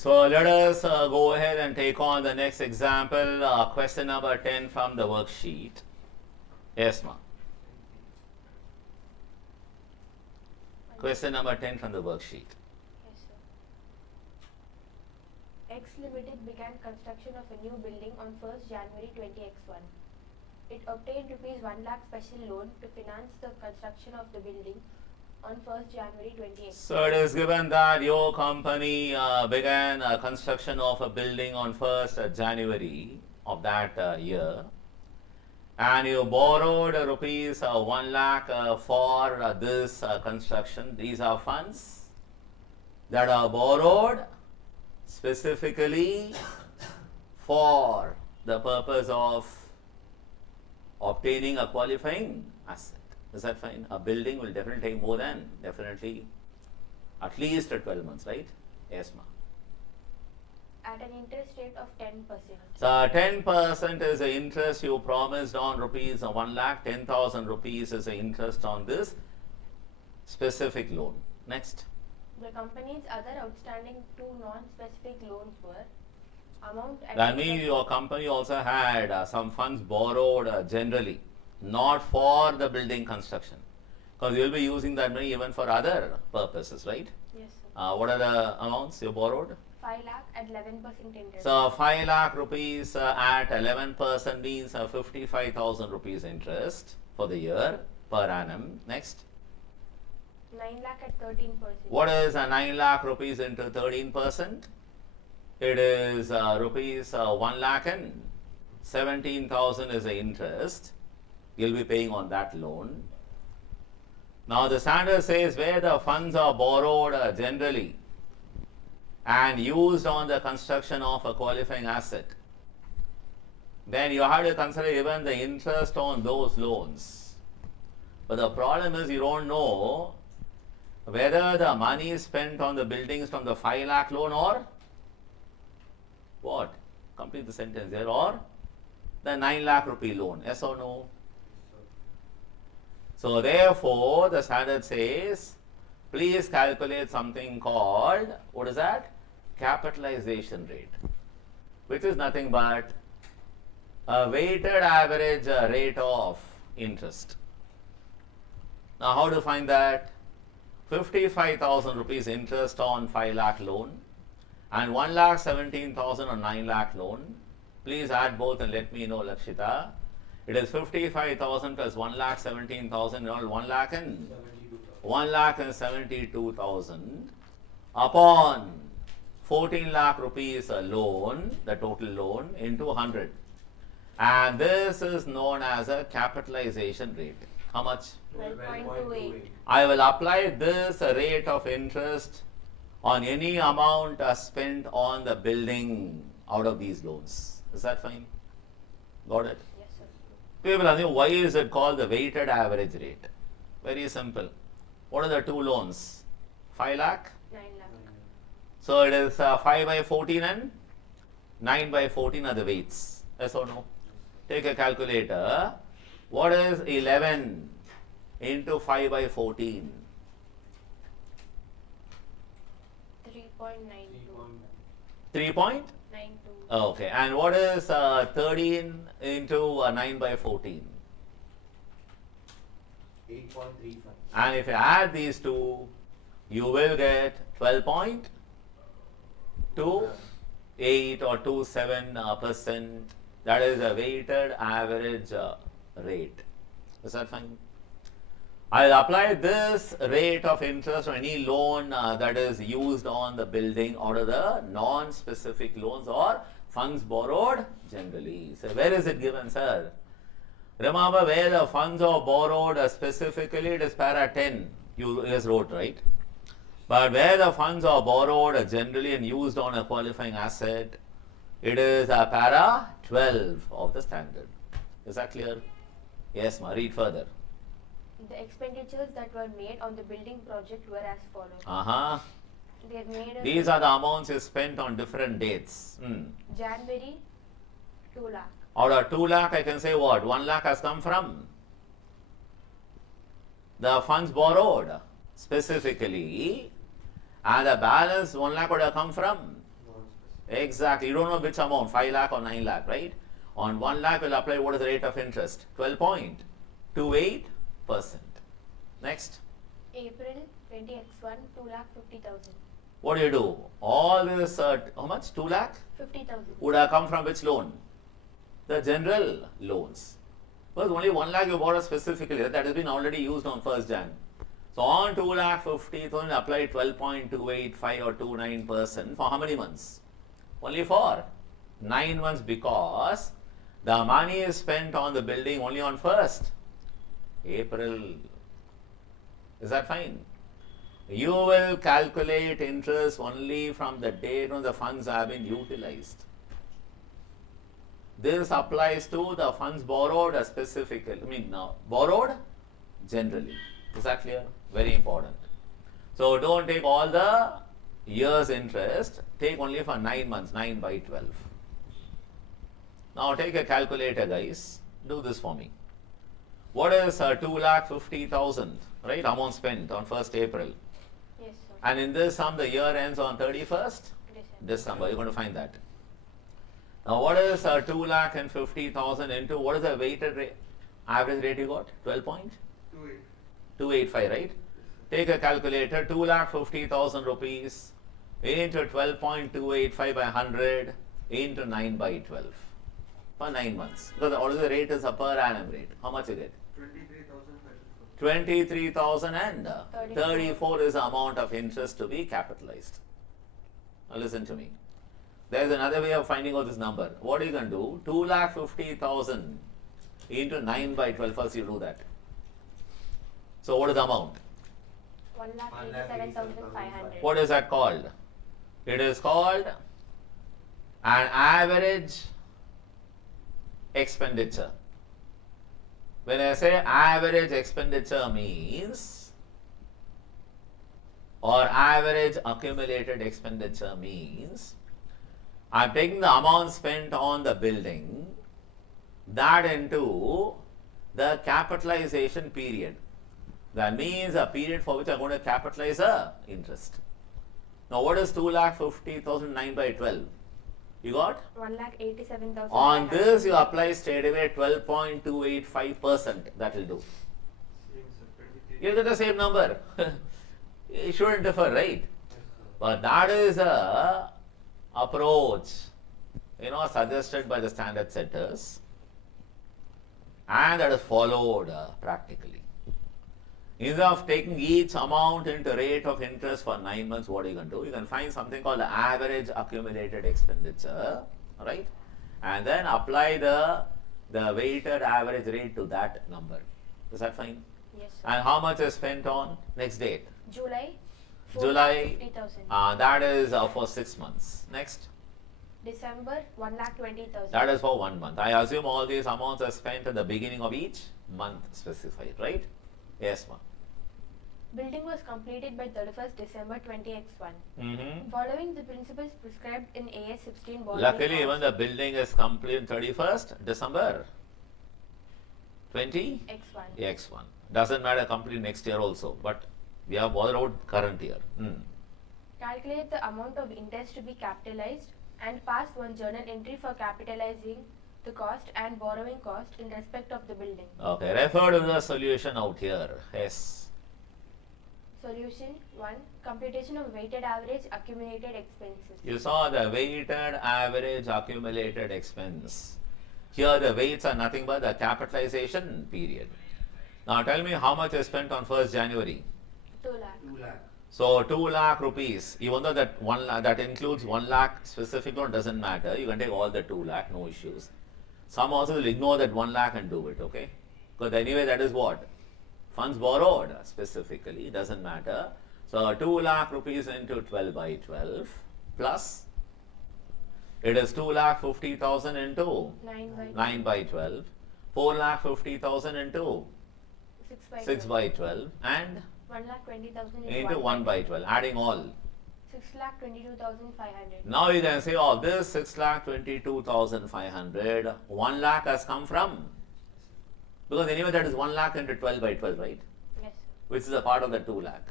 So let us go ahead and take on the next example, question number 10 from the worksheet. Yes, ma'am. Question number 10 from the worksheet. Yes, sir. X Limited began construction of a new building on 1st January 20X1. It obtained Rs 1 lakh special loan to finance the construction of the building on 1st January 20X1. So it is given that your company began construction of a building on 1st January of that year, and you borrowed rupees 1 lakh for this construction. These are funds that are borrowed specifically for the purpose of obtaining a qualifying asset. Is that fine? A building will definitely take more than, definitely, at least 12 months, right? Yes, ma'am. At an interest rate of 10%. So 10% is the interest you promised on rupees 1 lakh, 10,000 rupees is the interest on this specific loan. Next. The company's other outstanding two non-specific loans were amount at That means your company also had some funds borrowed generally, not for the building construction, because you will be using that money even for other purposes, right? Yes, sir. What are the amounts you borrowed? 5 lakh at 11% interest. So 5 lakh rupees at 11% means 55,000 rupees interest for the year per annum. Next. 9 lakh at 13%. What is 9 lakh rupees into 13%? It is rupees 1 lakh and 17,000 is the interest you'll be paying on that loan. Now the standard says where the funds are borrowed generally and used on the construction of a qualifying asset, then you have to consider even the interest on those loans. But the problem is you don't know whether the money is spent on the buildings from the 5 lakh loan or what? Complete the sentence there, or the 9 lakh rupee loan. Yes or no? So therefore the standard says please calculate something called, what is that? Capitalization rate, which is nothing but a weighted average rate of interest. Now how to find that? 55,000 rupees interest on 5 lakh loan and 1 lakh 17,000 on 9 lakh loan. Please add both and let me know, Lakshita. It is 55,000 plus 1 lakh 17,000, 1 lakh and 1 lakh and 72,000 upon 14 lakh rupees loan, the total loan, into 100. And this is known as a capitalization rate. How much? 12.28. I will apply this rate of interest on any amount spent on the building out of these loans. Is that fine? Got it? Yes, sir. People ask me, why is it called the weighted average rate? Very simple. What are the two loans? 5 lakh? 9 lakh. So it is 5 by 14 and 9 by 14 are the weights. Yes or no? Take a calculator. What is 11 into 5 by 14? 3.92. 3 92. Okay. And what is 13 into 9 by 14? 8.35. And if you add these two, you will get 12.28 or 27%. That is a weighted average rate. Is that fine? I'll apply this rate of interest on any loan that is used on the building out of the non-specific loans or funds borrowed generally. So where is it given, sir? Remember where the funds are borrowed specifically, it is para 10. You just wrote, right? But where the funds are borrowed generally and used on a qualifying asset, it is a para 12 of the standard. Is that clear? Yes, ma. Read further. The expenditures that were made on the building project were as follows. They had made a These are the amounts you spent on different dates. January 2 lakh. Out of 2 lakh, I can say what? 1 lakh has come from the funds borrowed specifically, and the balance 1 lakh would have come from Exactly. You don't know which amount, 5 lakh or 9 lakh, right? On 1 lakh, we'll apply what is the rate of interest? 12.28%. Next. April 20x1, 2,50,000. What do? All this, how much? 2 lakh? 50,000. Would have come from which loan? The general loans. Because only 1 lakh you borrowed specifically, that has been already used on 1st Jan. So on 2,50,000, apply 12.285 or 29% for how many months? Only for 9 months, because the money is spent on the building only on 1st April. Is that fine? You will calculate interest only from the date when the funds have been utilized. This applies to the funds borrowed specifically, borrowed generally. Is that clear? Very important. So don't take all the year's interest, take only for 9 months, 9 by 12. Now take a calculator, guys. Do this for me. What is 2,50,000, right? Amount spent on 1st April. Yes, sir. And in this sum, the year ends on 31st December. December. You're going to find that. Now, what is 2,50,000 into what is the weighted rate? Average rate you got? 12.285, right? Take a calculator. 2,50,000 rupees into 12.285 by 100 into 9 by 12 for 9 months. Because all the rate is a per annum rate. How much you get? 23,034 is the amount of interest to be capitalized. Now listen to me. There is another way of finding out this number. What you can do? 2,50,000 into 9 by 12. First you do that. So what is the amount? 1,87,500. What is that called? It is called an average expenditure. When I say average expenditure means, or average accumulated expenditure means, I am taking the amount spent on the building, that into the capitalization period. That means a period for which I am going to capitalize the interest. Now what is 2,50,000 9 by 12? You got? 1,87,500. On this you apply straight away 12.285%. That will do. You get the same number. It shouldn't differ, right? But that is a approach, suggested by the standard setters, and that is followed practically. Instead of taking each amount into rate of interest for 9 months, what you can do? You can find something called the average accumulated expenditure, right? And then apply the weighted average rate to that number. Is that fine? Yes, sir. And how much is spent on next date? July. July. 4,50,000. That is for 6 months. Next. December 1,20,000. That is for 1 month. I assume all these amounts are spent at the beginning of each month specified, right? Yes, ma'am. Building was completed by 31st December 20x1. Following the principles prescribed in AS 16 borrowing Luckily, cost. even the building is complete 31st December 20 X1. X1. Doesn't matter complete next year also, but we have borrowed current year. Calculate the amount of interest to be capitalized and pass one journal entry for capitalizing the cost and borrowing cost in respect of the building. Okay, refer to the solution out here. Yes. Solution 1. Computation of weighted average accumulated expenses. You saw the weighted average accumulated expense. Here the weights are nothing but the capitalization period. Now tell me how much is spent on 1st January. 2 lakh. So 2 lakh rupees, even though that 1 lakh, that includes 1 lakh specific loan, doesn't matter. You can take all the 2 lakh, no issues. Some also will ignore that 1 lakh and do it, okay? Because anyway that is what? Funds borrowed specifically, doesn't matter. So 2 lakh rupees into 12 by 12 plus, it is 2,50,000 into 9 by 12, 4,50,000 into 6 by 12 and 1,20,000 into 1 by 12, adding all. 6,22,500. Now you can say, oh, this 6,22,500, 1 lakh has come from, because anyway that is 1 lakh into 12 by 12, right? Yes, sir. Which is a part of the 2 lakh.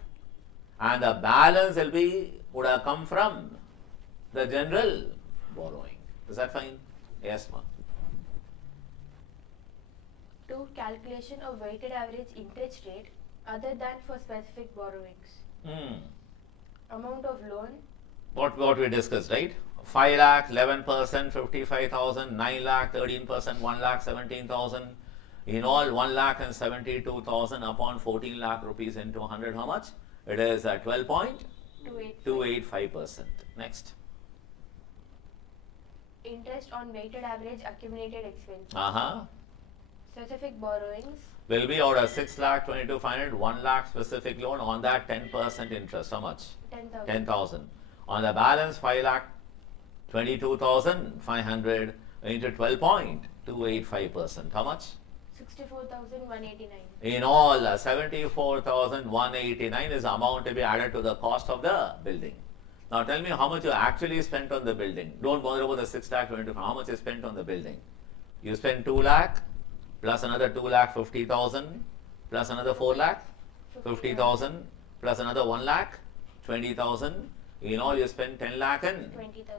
And the balance would have come from the general borrowing. Is that fine? Yes, ma'am. 2. Calculation of weighted average interest rate other than for specific borrowings. Amount of loan. What we discussed, right? 5 lakh, 11%, 55,000, 9 lakh, 13%, 1 lakh, 17,000. In all, 1 lakh and 72,000 upon 14 lakh rupees into 100. How much? It is 12.285%. Next. Interest on weighted average accumulated expense. Uh-huh. Specific borrowings. Will be out of 6 lakh, 22,500, 1 lakh specific loan. On that 10% interest. How much? 10,000. 10,000. On the balance, 5 lakh, 22,500 into 12.285%. How much? 64,189. In all, 74,189 is the amount to be added to the cost of the building. Now tell me how much you actually spent on the building. Don't bother about the 6 lakh 25. How much you spent on the building? You spent 2 lakh plus another 2 lakh 50,000 plus another 4 lakh 50,000 plus another 1 lakh 20,000. In all, you spend 10 lakh and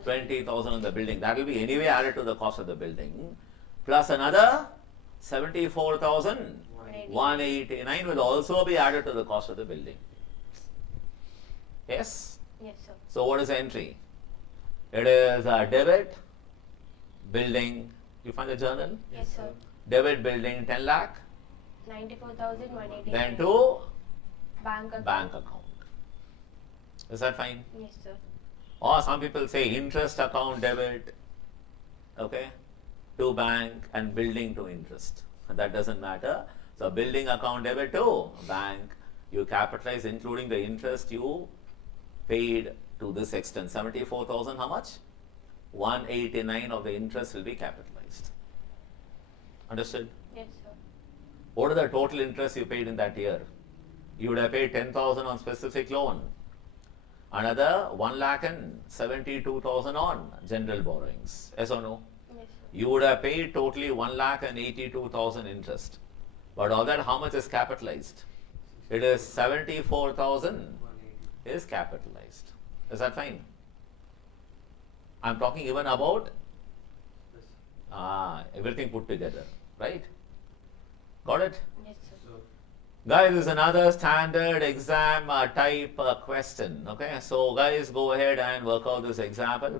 20,000 on the building. That will be anyway added to the cost of the building. Plus another 74,189 will also be added to the cost of the building. Yes? Yes, sir. So what is the entry? It is a debit building. You find the journal? Yes, sir. Debit building 10 lakh. 94,189. Then to bank account. bank account. Is that fine? Yes, sir. Or some people say interest account debit, okay, to bank and building to interest. That doesn't matter. So building account debit to bank, you capitalize including the interest you paid to this extent. 74,000, how much? 189 of the interest will be capitalized. Understood? Yes, sir. What is the total interest you paid in that year? You would have paid 10,000 on specific loan. Another 1 lakh and 72,000 on general borrowings. Yes or no? Yes, sir. You would have paid totally 1 lakh and 82,000 interest. But of that, how much is capitalized? It is 74,000 is capitalized. Is that fine? I'm talking even about everything put together, right? Got it? Yes, sir. Guys, this is another standard exam type question. Okay, so guys, go ahead and work out this example.